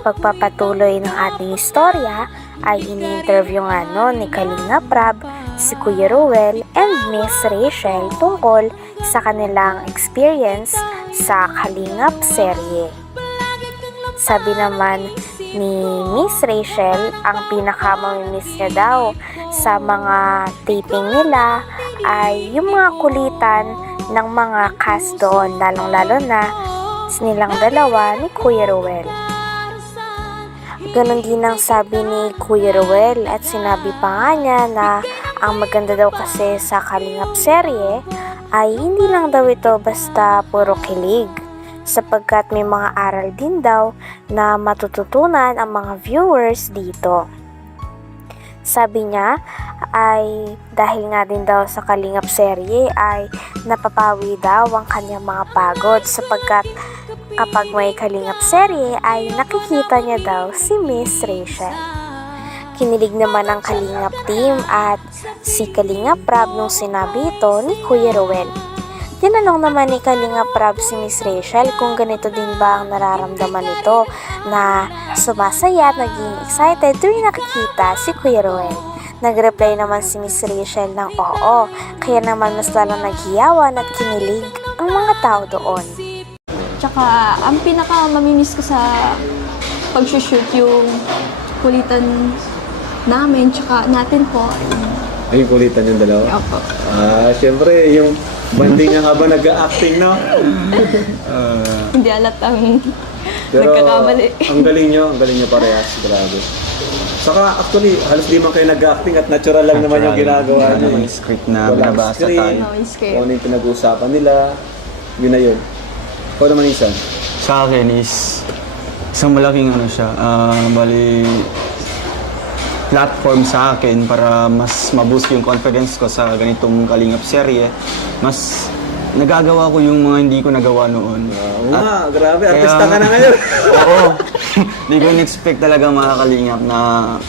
Pagpapatuloy ng ating istorya ay ini-interview nga no ni Kalinga Prab si Kuya Ruel and Miss Rachel tungkol sa kanilang experience sa Kalingap serye. Sabi naman ni Miss Rachel, ang pinakamamimiss niya daw sa mga taping nila ay yung mga kulitan ng mga cast doon, lalong-lalo na nilang dalawa ni Kuya Ruel. Ganon din ang sabi ni Kuya Ruel at sinabi pa nga niya na ang maganda daw kasi sa Kalingap serye ay hindi lang daw ito basta puro kilig sapagkat may mga aral din daw na matututunan ang mga viewers dito. Sabi niya ay dahil nga din daw sa Kalingap serye ay napapawi daw ang kanyang mga pagod sapagkat kapag may Kalingap serye ay nakikita niya daw si Miss Rachel. Kinilig naman ang Kalingap team at si Kalingap Prab nung sinabi ito ni Kuya Rowel. Tinanong naman ni Kalingap Prab si Miss Rachel kung ganito din ba ang nararamdaman nito na sumasaya at naging excited tuwing nakikita si Kuya Rowel. Nag-reply naman si Miss Rachel ng oo, kaya naman mas lalong naghiyawan at kinilig ang mga tao doon. Tsaka, ang pinaka mamimiss ko sa pag-shoot yung kulitan namin, tsaka natin po. Ay, kulitan yung dalawa? Opo. Ah, syempre, yung banding nga habang nag-acting, no? Ah, Hindi alat ang pero, nagkakamali. ang galing nyo, ang galing nyo parehas, grabe. Saka, actually, halos di man kayo nag-acting at natural lang naman yung ginagawa Wala nyo. namang eh. script na Walang binabasa script, tayo. No, yung script. Kung ano yung pinag-uusapan nila, yun na yun. Ikaw naman, Isan. Sa akin is isang malaking ano siya, ah, bali platform sa akin para mas maboost yung confidence ko sa ganitong kalingap serye. Mas nagagawa ko yung mga hindi ko nagawa noon. Oo nga, grabe, kaya- artista ka na ngayon. Oo. Hindi ko in-expect talaga mga kalingap na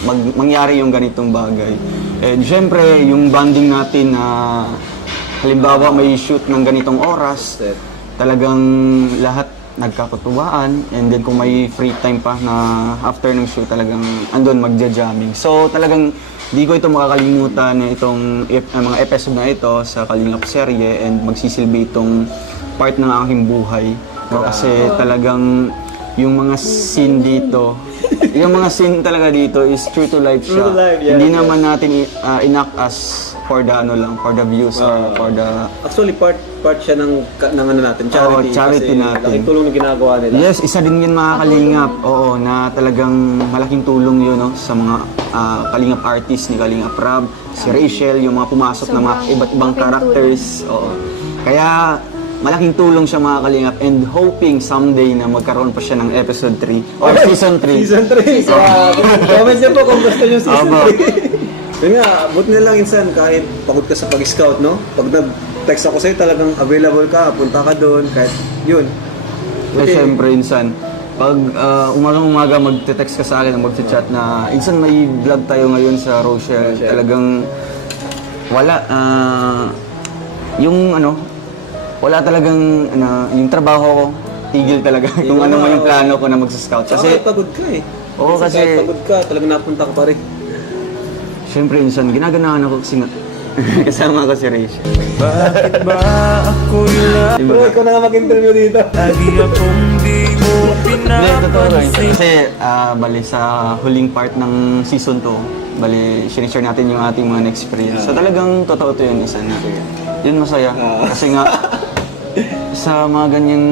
mag, mangyari yung ganitong bagay. And syempre, yung bonding natin na halimbawa may shoot ng ganitong oras, talagang lahat nagkakatuwaan and then kung may free time pa na after ng shoot talagang andun magja-jamming. So talagang di ko ito makakalimutan na itong ep- ang mga episode na ito sa Kalingap serye and magsisilbi itong part ng aking buhay. No, kasi talagang yung mga scene dito, yung mga scene talaga dito is true to life siya. True to life, yeah, Hindi yeah. naman natin uh, inact as for the ano lang, for the views or for the Actually, part part siya ng, ng ano natin, charity. Oo, charity kasi natin. Laking tulong na ginagawa nila. Yes, isa din yun mga kalingap. Oo, na talagang malaking tulong yun no, sa mga ah, kalingap artist ni Kalingap Rab, si Rachel, yung mga pumasok na mga iba't ibang characters. Oo. Kaya malaking tulong siya mga kalingap and hoping someday na magkaroon pa siya ng episode 3 or season 3. Season 3. Grabe. Comment niyo po kung gusto niyo season Aba. 3. Yun nga, buti na lang insan kahit pagod ka sa pag-scout, no? Pag nag-text ako sa'yo, talagang available ka, punta ka doon, kahit yun. Eh, syempre, insan, pag uh, umagang-umaga magte-text ka sa akin, magte-chat na, insan may vlog tayo ngayon sa Rochelle. Talagang wala, ah, yung ano, wala talagang, ano, yung trabaho ko, tigil talaga kung ano man yung plano ko na magsa-scout. Kasi Kasi, pagod ka eh. Oo, kasi- kahit pagod ka, talagang napunta ka pa rin. syempre, insan, ginaganahan ako kasi nga, kasama ko si Rachel. Bakit ba ako'y Bro, ikaw na nga mag-interview dito. lagi akong di mo Hindi, totoo rin. pinapansin? Kasi, ah, bali sa huling part ng season 2, bali, sinishare natin yung ating mga experience. So talagang totoo to yun, isa na. Yun masaya. Ah. Kasi nga, sa mga ganyang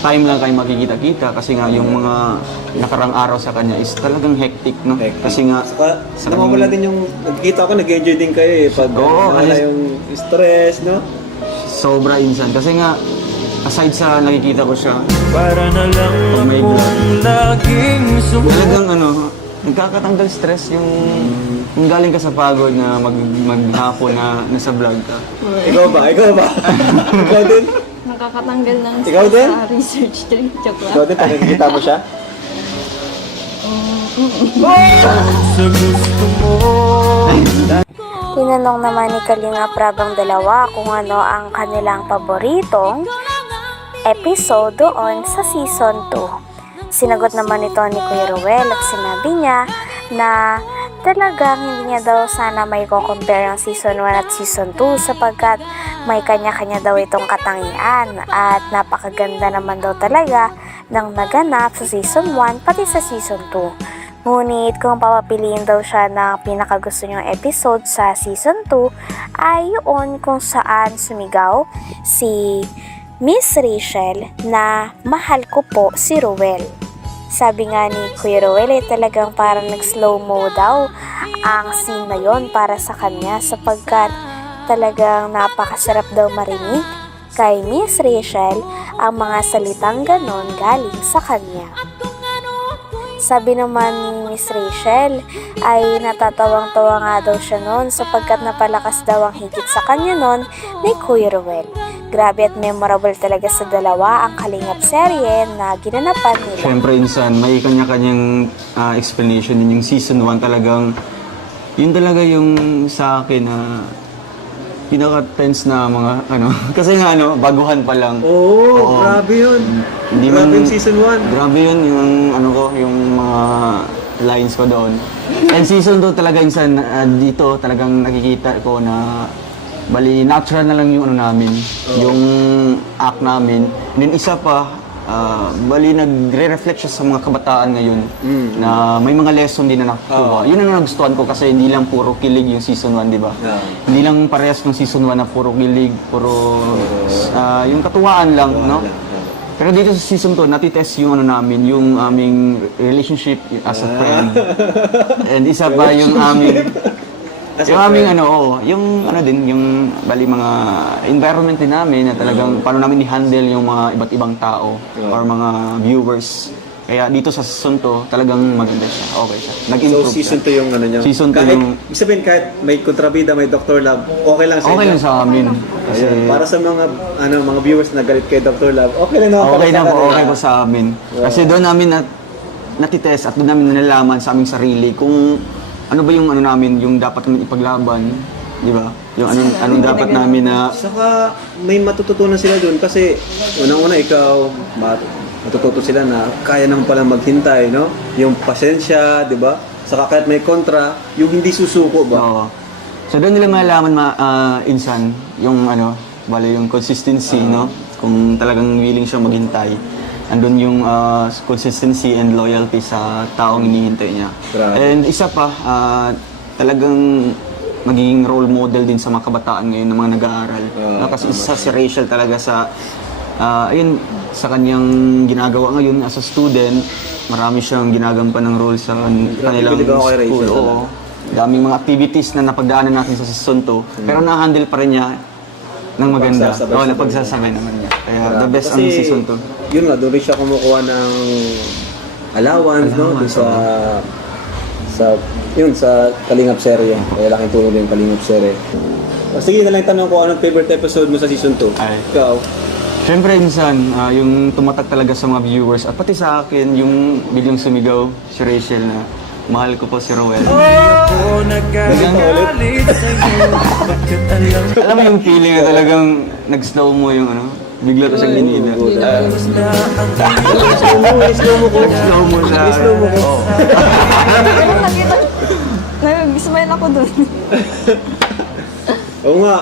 time lang kayo makikita-kita kasi nga yung mga nakarang araw sa kanya is talagang hectic, no? Hectic. Kasi nga, Saka, sa kanyang- din yung, nagkikita ako, nag-enjoy din kayo eh. Pag Oo, nawala yung stress, no? sobra insan. Kasi nga, aside sa nakikita ko siya, Para na lang Oh my akong laging sumusunod talagang ano, nagkakatanggal stress yung, yung galing ka sa pagod na mag, maghapon na nasa vlog ka. Ikaw ba? Ikaw ba? Ikaw din? Nakakatanggal ng Ikaw stress din? sa research trip. Joke Ikaw lang. din, pag nakikita mo siya? Tinanong naman ni Kalinga Prabang dalawa kung ano ang kanilang paboritong episode doon sa season 2. Sinagot naman ito ni Kuya Ruel at sinabi niya na talagang hindi niya daw sana may compare ang season 1 at season 2 sapagkat may kanya-kanya daw itong katangian at napakaganda naman daw talaga ng naganap sa season 1 pati sa season 2. Ngunit kung papapiliin daw siya ng pinakagusto niyang episode sa season 2 ay yun kung saan sumigaw si Miss Rachel na mahal ko po si Ruel. Sabi nga ni Kuya Ruel eh talagang parang nag-slow mo daw ang scene na yon para sa kanya sapagkat talagang napakasarap daw marinig kay Miss Rachel ang mga salitang ganon galing sa kanya. Sabi naman ni Miss Rachel ay natatawang-tawa nga daw siya noon sapagkat napalakas daw ang higit sa kanya noon ni Kuya Ruel. Grabe at memorable talaga sa dalawa ang kalingap serye na ginanapan nila. Siyempre, insan, may kanya-kanyang ah, explanation din. Yung season 1 talagang, yun talaga yung sa akin na pinaka-tense na mga ano. Kasi nga ano, baguhan pa lang. Oo, Oo. grabe yun. Hindi grabe man- yung season 1. Grabe yun, yung ano ko, yung mga lines ko doon. And season 2 talaga insan, ah, dito talagang nakikita ko na bali natural na lang yung ano namin, yung act namin. And then isa pa, ah, bali nagre-reflect siya sa mga kabataan ngayon na may mga lesson din na nakukuha. Yun ang nagustuhan ko kasi hindi lang puro kilig yung season 1, di ba? Yeah. Hindi lang parehas ng season 1 na puro kilig, puro ah, yung katuwaan lang, no? Pero dito sa season 2, natitest yung ano namin, yung aming relationship as a friend. And isa pa yung aming As a yung aming ano, oo, yung ano din, yung bali mga environment din namin na talagang paano namin i-handle yung mga iba't ibang tao or mga viewers. Kaya dito sa season 2, talagang maganda siya. Okay siya. So, Nag-improve season siya. 2 yung ano niya. Season two kahit, yung- Ibig sabihin, kahit may kontrabida, may Dr. Love, okay lang sa Okay inyo. lang sa amin. Kasi Ayun, para sa mga ano mga viewers na galit kay Dr. Love, okay lang naman okay na po, okay po sa amin. Kasi doon namin na, natitest at doon namin nalalaman sa aming sarili kung ano ba yung ano namin, yung dapat namin ipaglaban, di ba? Yung anong, anong dapat namin na Saka may matututunan sila doon kasi unang-una ikaw mat- matututo sila na kaya naman pala maghintay, no? Yung pasensya, 'di ba? Saka kahit may kontra, yung hindi susuko ba? Oo. So doon nila malalaman ma, ah, insan yung ano, bale yung consistency, no? Kung talagang willing siya maghintay. Andun yung ah, consistency and loyalty sa taong hinihintay niya. Grabe. And isa pa, ah, talagang magiging role model din sa mga kabataan ngayon ng mga nag-aaral. No, kasi isa si Rachel talaga sa ah, ayun sa kanyang ginagawa ngayon as a student, marami siyang ginagampan ng role sa kanilang kay Rachel school. Oo. Daming mga activities na napagdaanan natin sa season 2, pero na-handle pa rin niya ng maganda. Oo, napagsasabay naman niya. Kaya the best ang season 2. Yun nga, doon rin siya kumukuha ng allowance, no? Doon sa sa yun sa Kalingap serye. Kaya laking tulong din yung Kalingap serye. O, sige na lang tanong ko anong favorite episode mo sa season 2. Ay. Ikaw. Siyempre, insan, ah, yung tumatak talaga sa mga viewers at pati sa akin, yung biglang sumigaw si Rachel na mahal ko po si Rowell. Ako nagagalit sa'yo Bakit alam Alam mo yung feeling na talagang nag-slow mo yung ano, bigla ko siyang ginila. na Slow mo, slow mo ko. Slow mo siya. Slow mo ko. Nakita, nag-smile ako dun. Oo nga.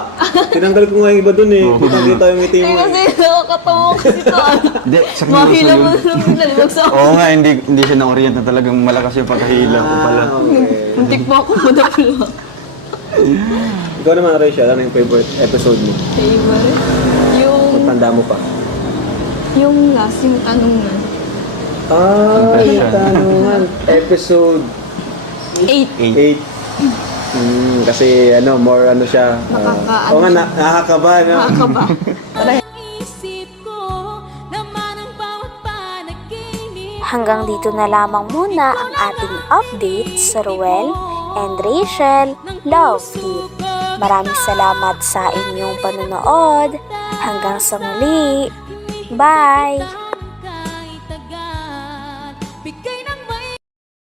Tinanggal ko nga yung iba dun eh. Kita-kita yung ngiti Eh mo. kasi nakakatawa kasi ito. Hindi, seryoso Mahila mo na lang lalibag sa Oo nga, hindi, hindi siya na-orient na talagang malakas yung pagkahila ko pala. Ah, okay. Muntik pa ako madapula. Ikaw naman, Rachel, ano yung favorite episode mo? Favorite? Yung Pagtanda mo pa. Yung last, yung tanungan. Ah, yung tanungan. Episode 8. 8. Mm, kasi ano, more ano siya. ah, Nakaka- Oo nga, na, nakakaba, no? Nakakaba. Isip ko naman ang bawat panaginip Hanggang dito na lamang muna ang ating update sa Ruel and Rachel Love Team. Maraming salamat sa inyong panonood. Hanggang sa muli. Bye!